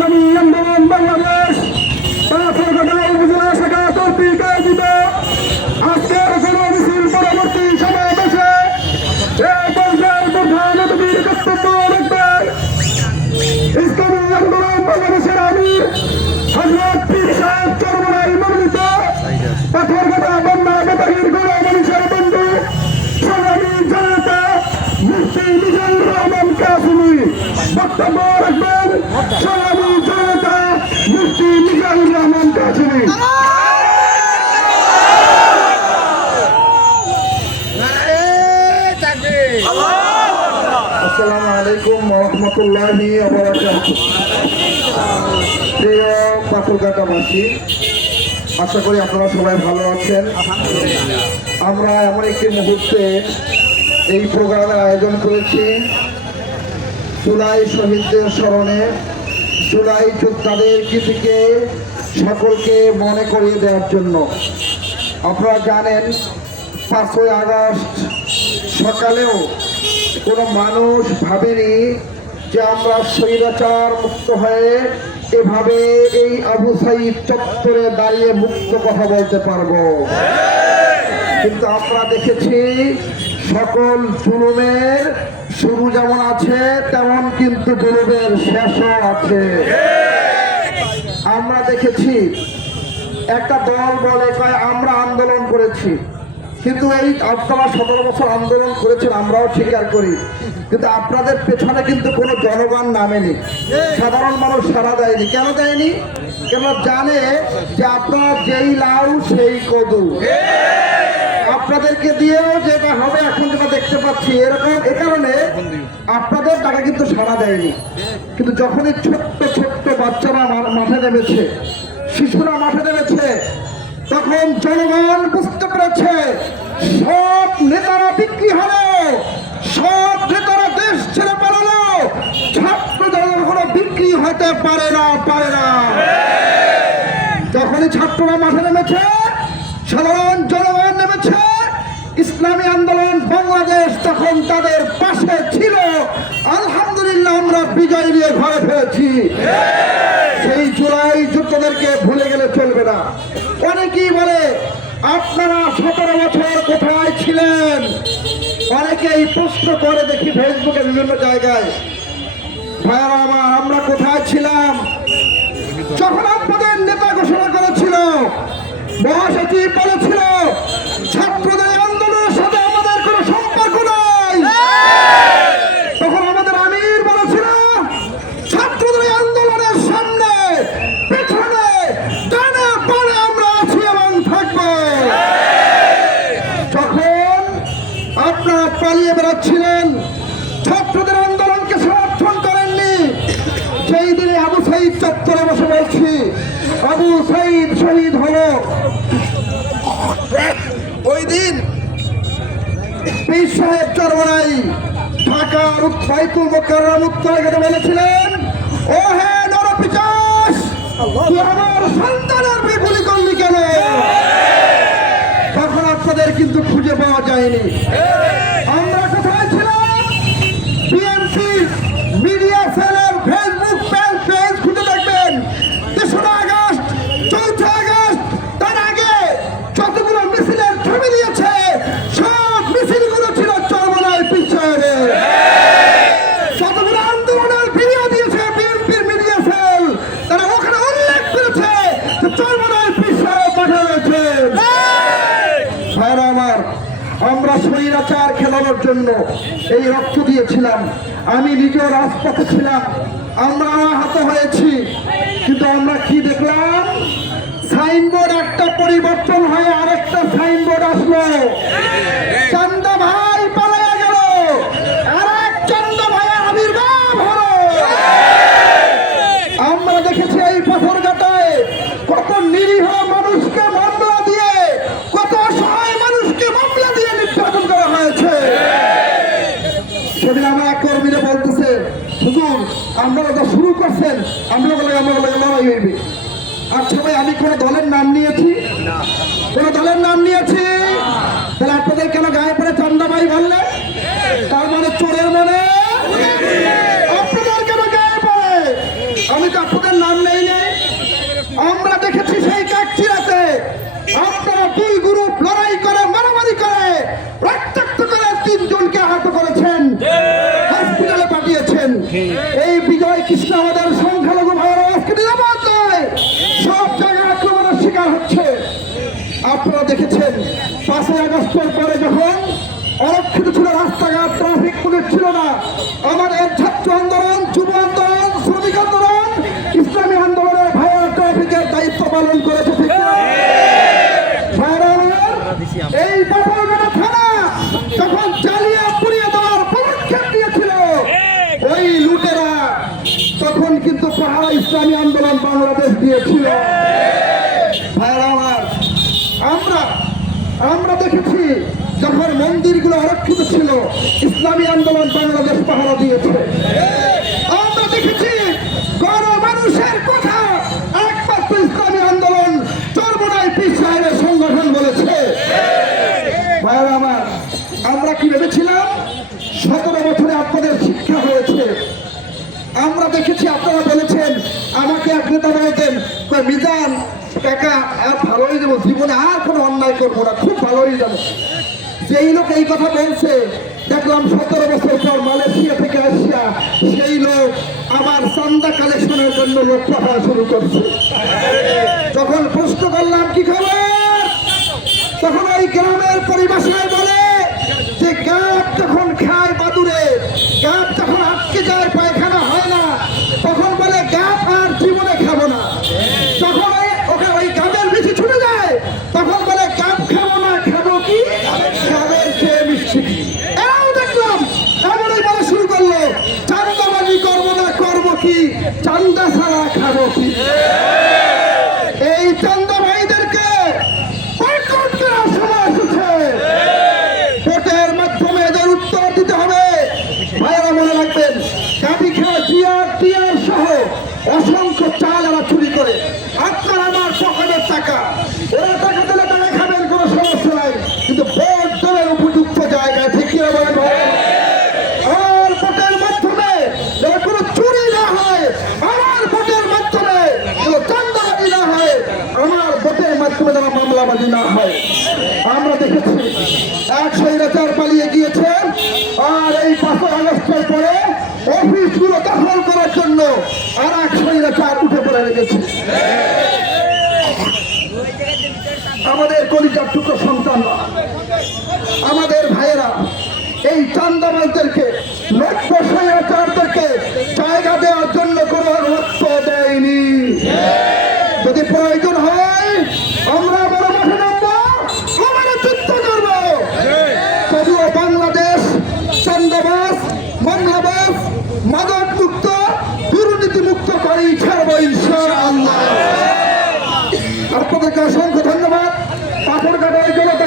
ইসলামী আন্দোলন বাংলাদেশ পাথরঘাটা উপজেলা শাখা কর্তৃক আয়োজিত আজকের গণমিছিল পরবর্তী সমাবেশে এই পর্যায়ের প্রধান অতিথির বক্তব্য রাখবেন ইসলামী আন্দোলন বাংলাদেশের আমির হযরত পীর সাহেব চরমনাই মনোনীত পাথরঘাটা বন্যা বেতাগীর গণমানুষের বন্ধু সংগ্রামী জনতা মুফতি মিজানুর রহমান কাসেমী। বক্তব্য রাখবেন সংগ্রামী জনতা মুফতি মিজানুর রহমান কাসেমী। আসসালামু আলাইকুম ওয়া রাহমাতুল্লাহি ওয়া বারাকাতুহু। প্রিয় পাথরঘাটাবাসী, আশা করি আপনারা সবাই ভালো আছেন। আমরা এমন একটি মুহূর্তে এই প্রোগ্রামের আয়োজন করেছি জুলাই শহীদদের স্মরণে, জুলাই যোদ্ধাদের কৃতিকে সকলকে মনে করিয়ে দেওয়ার জন্য। আপনারা জানেন 5ই আগস্ট সকালেও কোনো মানুষ ভাবেনি যে আমরা স্বৈরাচার মুক্ত হয়ে এভাবে এই আবু সাঈদ চত্বরে দাঁড়িয়ে মুক্ত কথা বলতে পারবো। কিন্তু আমরা দেখেছি সকল জুলুমের শুরু যেমন আছে তেমন কিন্তু জুলুমের শেষও আছে। আমরা দেখেছি একটা দল বলে কয় আমরা আন্দোলন করেছি, কিন্তু এই আপনারা 17 বছর আন্দোলন করেছেন, আমরাও স্বীকার করি, কিন্তু আপনাদের পেছনে কিন্তু কোনো জনগণ নামেনি, সাধারণ মানুষ সাড়া দেয়নি। কেন দেয়নি? কেন জানে যে আপনারা যেই লাউ সেই কদু, আপনাদেরকে দিয়েও যেটা হবে এখন যেটা দেখতে পাচ্ছি এরকম। এ কারণে আপনাদের টাকা কিন্তু সাড়া দেয়নি। কিন্তু যখনই ছোট্ট ছোট্ট বাচ্চারা মাঠে নেমেছে, শিশুরা মাঠে নেমেছে, তখন জনগণ বুঝতে পেরেছে সব নেতারা বিক্রি হলো, সব নেতারা দেশ ছেড়ে পালালো, ছাত্র জনগণ কোনো বিক্রি হতে পারে না। যখনই ছাত্ররা মাঠে নেমেছে, সাধারণ জনগণ নেমেছে, ইসলামী আন্দোলন বাংলাদেশ তখন তাদের পাশে ছিল। আলহামদুলিল্লাহ, আমরা বিজয় নিয়ে ঘরে ফিরেছি। সেই জুলাই যুদ্ধদেরকে ভুলে গেলে চলবে না। অনেকেই বলে আপনারা 17 বছর কোথায় ছিলেন? অনেকেই প্রশ্ন করে দেখি ফেসবুকে বিভিন্ন জায়গায়। ভাইয়ারা আমার, আমরা কোথায় ছিলাম যখন আপনাদের নেতা ঘোষণা করেছিল, মহাসচিব বলেছিল ছাত্রদের আন্দোলনের সাথে আমাদের কোনো সম্পর্ক নাই? তখন আমাদের আমির বলেছিল ছাত্রদের আন্দোলনের সামনে পেছনে ডানে বামে আমরা আছি এবং থাকবো। যখন আপনারা পালিয়ে বেড়াচ্ছিলেন, ছাত্রদের আন্দোলনকে সমর্থন করেননি, সেই দিনে আবু সাঈদ চত্বরে বসে বলছি আবু সাঈদ শহীদ হলো। ওই দিন পীর সাহেব চরমনাই ঢাকার বাইতুল মোকাররম উত্তরাঘাটে বলেছিলেন, ও হে নরপিশাচ, তুই আমার সন্তানের গুলি করলি কেন? তখন আপনাদের কিন্তু খুঁজে পাওয়া যায়নি। আমরা কোথায় ছিলাম? বিএনপি মিডিয়া সেলের ফেসবুক পেজ খুঁজে দেখবেন। 3রা আগস্ট, 4ঠা আগস্ট, তার আগে যতগুলো মিছিলের ছবি দিয়েছে সব মিছিলগুলো ছিল চরমনাই পীর সাহেবের। যতগুলো আন্দোলনের ভিডিও দিয়েছে বিএনপির মিডিয়া সেল, তারা ওখানে উল্লেখ করেছে যে চরমনাই পীর সাহেব মাঠে রয়েছে। ভাইরা আমার, আমরা স্বৈরাচার খেলানোর জন্য এই রক্ত দিয়েছিলাম। আমি নিজেও রাজপথে ছিলাম, আমরা আহত হয়েছি, কিন্তু আমরা কি দেখলাম? সাইনবোর্ড একটা পরিবর্তন হয়ে আরেকটা সাইনবোর্ড আসলো। চান্দা ভাই পালিয়ে গেল, আরেক চান্দা ভাইয়ের আবির্ভাব হলো। আমরা দেখেছি এই পাথরঘাটায় কত নিরীহ মানুষকে মামলা দিয়ে, কত অসহায় মানুষকে মামলা দিয়ে নির্যাতন করা হয়েছে। সেদিন আমার কর্মীরা বলতেছে, হুজুর আপনারা যা শুরু করছেন আমরা লড়াই হইবে। আচ্ছা ভাই, আমি কোন দলের নাম নিয়েছি? কোন দলের নাম নিয়েছি? তাহলে আপনাদের কেন গায়ে পড়ে চান্দা ভাই বললে? তার মানে চোরের মানে আপনাদের কেন গায়ে পড়ে? আমি তো আপনাদের জয় কৃষ্ণ আমাদের সংখ্যালঘু ভাইয়েরা আজকে নিরাপদ নয়, সব জায়গায় আক্রমণের শিকার হচ্ছে। আপনারা দেখেছেন 5ই আগস্টের পরে যখন অরক্ষিত ছিল রাস্তাঘাট, ট্রাফিক পুলিশ ছিল না, আমাদের ছাত্র আন্দোলন, যুব আন্দোলন, শ্রমিক আন্দোলন, ইসলামী আন্দোলনের ভাইয়েরা ট্রাফিকের দায়িত্ব পালন করেছে। ঠিক না? এই পাথরঘাটা থানা যখন জ্বালিয়ে পুড়িয়ে দেওয়ার পদক্ষেপ নিয়েছিল ওই লুটেরা, তখন কিন্তু পাহাড় ইসলামী আন্দোলন বাংলাদেশ দিয়েছিল। ভাইয়েরা আমার, আমরা দেখেছি যখন মন্দিরগুলো আরক্ষিত ছিল ইসলামী আন্দোলন বাংলাদেশ পাহারা দিয়েছে। আমরা দেখেছি মানুষের কথা একমাত্র ইসলামী আন্দোলন চরমোনাই পীর সাহেবের সংগঠন বলেছে। ভাইয়েরা আমার, আমরা কি ভেবেছিলাম 17 বছরে আপনাদের শিক্ষা হয়েছে? আমরা দেখেছি আপনারা বলেছেন, আমাকে এক নেতা বলতেন মিজান কাকা আর ভালো হয়ে যাবো, জীবনে আর কোনো অন্যায় করবো না, খুব ভালো হয়ে যাবো। যেই লোক এই কথা বলছে দেখলাম 17 বছর পর মালয়েশিয়া থেকে আসিয়া সেই লোক আমার চান্দা কালেকশনের জন্য লোক পাঠা শুরু করছে। যখন প্রশ্ন করলাম কি খবর, তখন ওই গ্রামের পরিভাষায় বলে যে গাছ যখন খায় বাদুরে, গাছ যখন আটকে যায় পায়খানা হয় না, তখন বলে গাছ আর জীবনে খাবো না। যখন ওই গাছের বেশি ছুটে যায় তখন বলে গাছ খাবো না, খাবো কি গাছের খেয়ে মিষ্টি। এরাও দেখলাম এমনই বলা শুরু করলো, চান্দাবাজি করবো না, করবো কি, চান্দা ছাড়া খাবো কি। এই চান্দা ভাইদেরকে বয়কট করার সময় এসেছে। ভোটের মাধ্যমে এদের উত্তর দিতে হবে। ভাইয়েরা মনে রাখবেন, কাবিখা টিআর সহ অসংখ্য চাল এরা চুরি করে। আপনার আমার পকেটের টাকা, ওরা টাকা দিলে টাকা খাবেন, কোনো সমস্যা নাই, কিন্তু ভোট দেওয়ার উপযুক্ত জায়গায় ঠিক কিনা বলেন ভাই? আর ভোটের মাধ্যমে যেন কোনো চুরি না হয়, আমার ভোটের মাধ্যমে কোনো চান্দাবাজি না হয়, আমার ভোটের মাধ্যমে যেন মামলাবাজি না হয়। আমরা দেখেছি 1 স্বৈরাচার পালিয়ে গিয়েছে, আর এই 5ই আগস্টের পরে অফিসগুলো দখল করার জন্য আর 1 স্বৈরাচার উঠে পড়ে লেগেছে। আমাদের কলিজার টুকরো সন্তান, আমাদের ভাইয়েরা এই চান্দাবাজদেরকে, লক্ষ্য স্বৈরাচারদেরকে জায়গা দেওয়ার জন্য কোনো রক্ত দেয়নি। যদি প্রয়োজন হয় আমরা বড় মাঠে নামবো, আমরা যুদ্ধ করবো। যদিও বাংলাদেশ চান্দাবাজ, বাংলাদেশ মাদক মুক্ত, দুর্নীতি মুক্ত করেই ছাড়বো ইনশাআল্লাহ। আপনাদেরকে অসংখ্য ধন্যবাদ। পাথরঘাটায় জনতা